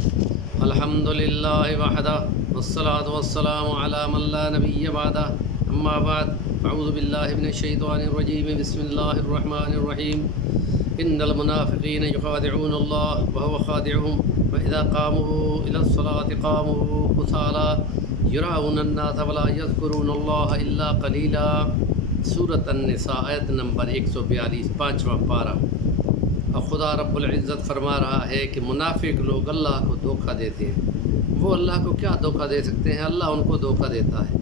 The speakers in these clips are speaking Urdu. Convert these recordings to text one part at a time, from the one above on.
الحمد للہ وحدہ والصلاة والسلام علی من لا نبی بعدہ اما بعد اعوذ باللہ من الشیطان الرجیم بسم اللہ الرحمن الرحیم ان المنافقین یخادعون اللہ وهو خادعهم واذا قاموا الى الصلاة قاموا کسالى یراؤون الناس ولا یذکرون اللہ الا قلیلا۔ سورۃ النساء آیت نمبر 142 پانچواں پارہ۔ اور خدا رب العزت فرما رہا ہے کہ منافق لوگ اللہ کو دھوکہ دیتے ہیں۔ وہ اللہ کو کیا دھوکہ دے سکتے ہیں؟ اللہ ان کو دھوکہ دیتا ہے۔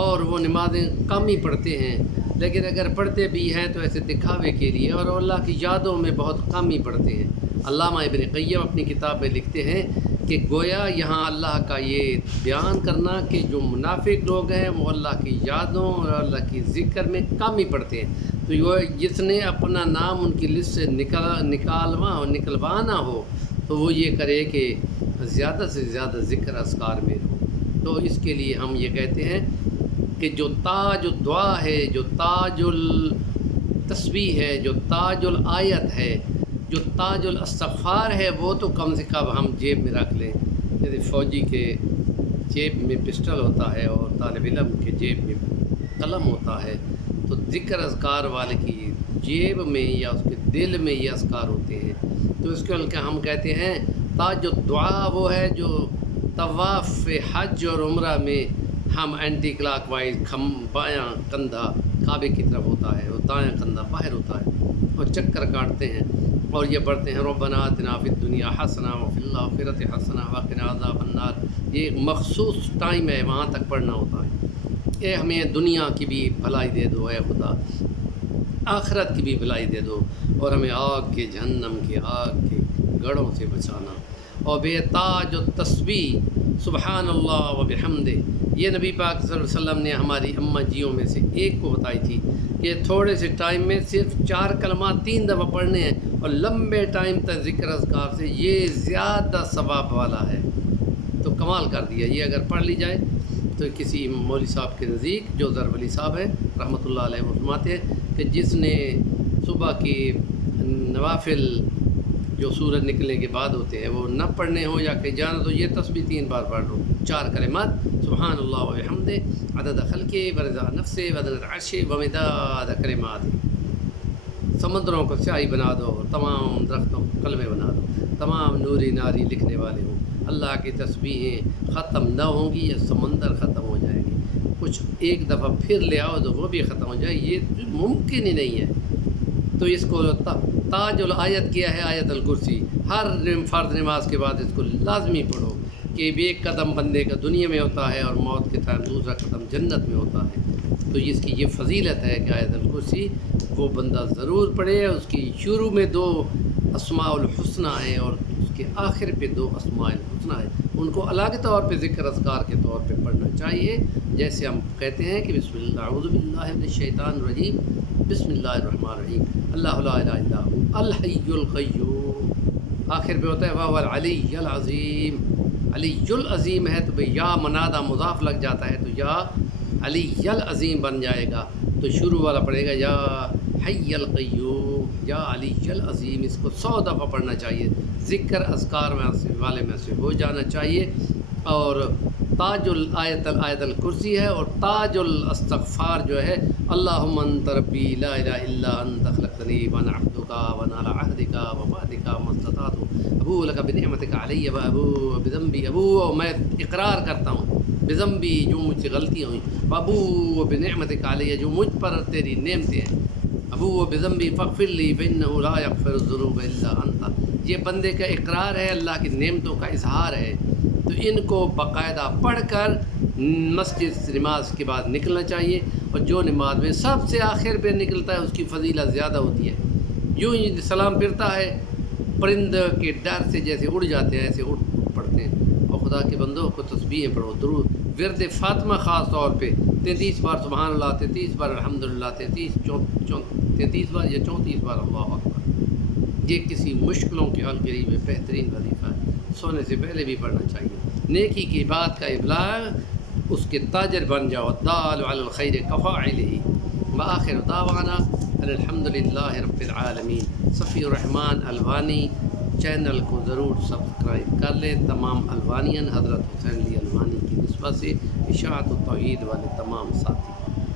اور وہ نمازیں کم ہی پڑھتے ہیں، لیکن اگر پڑھتے بھی ہیں تو ایسے دکھاوے کے لیے، اور اللہ کی یادوں میں بہت کم ہی پڑھتے ہیں۔ علامہ ابن قیم اپنی کتاب میں لکھتے ہیں کہ گویا یہاں اللہ کا یہ بیان کرنا کہ جو منافق لوگ ہیں وہ اللہ کی یادوں اور اللہ کی ذکر میں کم ہی پڑھتے ہیں، تو جس نے اپنا نام ان کی لسٹ سے نکلوانا ہو تو وہ یہ کرے کہ زیادہ سے زیادہ ذکر اذکار میں ہو۔ تو اس کے لیے ہم یہ کہتے ہیں کہ جو تاج الدعا ہے، جو تاج التسبیح ہے، جو تاج الآیت ہے، جو تاج الاستغفار ہے، وہ تو کم سے کم ہم جیب میں رکھ لیں۔ جیسے فوجی کے جیب میں پسٹل ہوتا ہے اور طالب علم کے جیب میں قلم ہوتا ہے، تو ذکر اذکار والے کی جیب میں یا اس کے دل میں یہ اذکار ہوتے ہیں۔ تو اس کے بلکہ ہم کہتے ہیں تاج الدعا وہ ہے جو طواف حج اور عمرہ میں ہم اینٹی کلاک وائز بایاں کندھا کعبے کی طرف ہوتا ہے اور دایاں کندھا باہر ہوتا ہے اور چکر کاٹتے ہیں اور یہ پڑھتے ہیں ربنا آتنا فی الدنیا حسنہ وفی الآخرۃ حسنہ وقنا عذاب النار۔ یہ ایک مخصوص ٹائم ہے، وہاں تک پڑھنا ہوتا ہے۔ اے ہمیں دنیا کی بھی بھلائی دے دو اے خدا، آخرت کی بھی بھلائی دے دو، اور ہمیں آگ کے جہنم کے آگ کے گڑھوں سے بچانا۔ اور بے تاج و تسبیح سبحان اللہ و بحمدہ، یہ نبی پاک صلی اللہ علیہ وسلم نے ہماری اماں جیوں میں سے ایک کو بتائی تھی کہ تھوڑے سے ٹائم میں صرف 4 کلمات 3 دفعہ پڑھنے ہیں، اور لمبے ٹائم تک ذکر اذکار سے یہ زیادہ ثواب والا ہے۔ تو کمال کر دیا یہ اگر پڑھ لی جائے۔ تو کسی مولوی صاحب کے نزدیک جو ظفر ولی صاحب ہیں رحمۃ اللہ علیہ، وہ فرماتے ہیں کہ جس نے صبح کی نوافل جو سورج نکلنے کے بعد ہوتے ہیں وہ نہ پڑھنے ہوں یا کہیں جانا، تو یہ تسبیح 3 بار پڑھ لو، 4 کلمات سبحان اللہ و بحمدہ عدد خلقہ ورضا نفسہ وزنۃ عرشہ ومداد کلماتہ۔ سمندروں کو سیاہی بنا دو، تمام درختوں کو قلمیں بنا دو، تمام نوری ناری لکھنے والے ہوں، اللہ کی تسبیحیں ختم نہ ہوں گی، یہ سمندر ختم ہو جائے گی۔ کچھ ایک دفعہ پھر لے آؤ تو وہ بھی ختم ہو جائے، یہ ممکن ہی نہیں ہے۔ تو اس کو تاج الآیت کیا ہے آیت الکرسی۔ ہر فرض نماز کے بعد اس کو لازمی پڑھو کہ ایک قدم بندے کا دنیا میں ہوتا ہے اور موت کے ٹائم دوسرا قدم جنت میں ہوتا ہے۔ تو اس کی یہ فضیلت ہے کہ آیت الکرسی وہ بندہ ضرور پڑھے۔ اس کی شروع میں 2 اسماء الحسنہ ہیں اور اس کے آخر پہ 2 اسماء الحسنہ ہیں، ان کو الگ طور پہ ذکر اذکار کے طور پہ پڑھنا چاہیے۔ جیسے ہم کہتے ہیں کہ بسم اللہ اعوذ باللہ من الشیطان الرجیم بسم اللہ الرحمن الرحیم اللہ لا الہ الا هو الحی القیوم، آخر پہ ہوتا ہے وَهُوَ العلی العظیم۔ علی العظیم ہے تو بھئی یا منادہ مضاف لگ جاتا ہے تو یا علی العظیم بن جائے گا، تو شروع والا پڑھے گا یا حی القیوم یا علی العظیم۔ اس کو 100 دفعہ پڑھنا چاہیے، ذکر اذکار والے میں سے ہو جانا چاہیے۔ اور تاج الآیت الکرسی ہے، اور تاج الاستغفار جو ہے اللہم انت ربی لا الہ الا انت خلقتنی وانا عبدک وانا علی عہدک ووعدک ما استطعت ابوء لک بنعمتک علی وابوء بذنبی، ابوء میں اقرار کرتا ہوں بذنبی جو مجھ سے غلطیاں ہوئیں، وابوء بنعمتک علی جو مجھ پر تیری نعمتیں ہیں، ابوء بذنبی فاغفر لی فانہ لا یغفر الذنوب الا انت۔ یہ بندے کا اقرار ہے، اللہ کی نعمتوں کا اظہار ہے۔ تو ان کو باقاعدہ پڑھ کر مسجد سے نماز کے بعد نکلنا چاہیے، اور جو نماز میں سب سے آخر پہ نکلتا ہے اس کی فضیلت زیادہ ہوتی ہے۔ یوں ہی سلام پھرتا ہے، پرند کے ڈر سے جیسے اڑ جاتے ہیں ایسے اڑ پڑتے ہیں۔ اور خدا کے بندوں کو تسبیحیں پڑھو، درود ورد فاطمہ خاص طور پہ 33 بار سبحان اللہ، 33 بار الحمدللہ، 33 بار یا 34 بار اللہ اکبر۔ یہ کسی مشکلوں کے حل کے لیے بہترین وظیفہ ہے، سونے سے پہلے بھی پڑھنا چاہیے۔ نیکی کی بات کا ابلاغ، اس کے تاجر بن جاؤ، الدال علی الخیر کفاعلہ۔ وآخر دعوانا الحمد للہ رب العالمین۔ صفی الرحمن الوانی چینل کو ضرور سبسکرائب کر لیں. تمام الوانین حضرت حسین علی الوانی کی نسبت سے اشاعت و توحید والے تمام ساتھی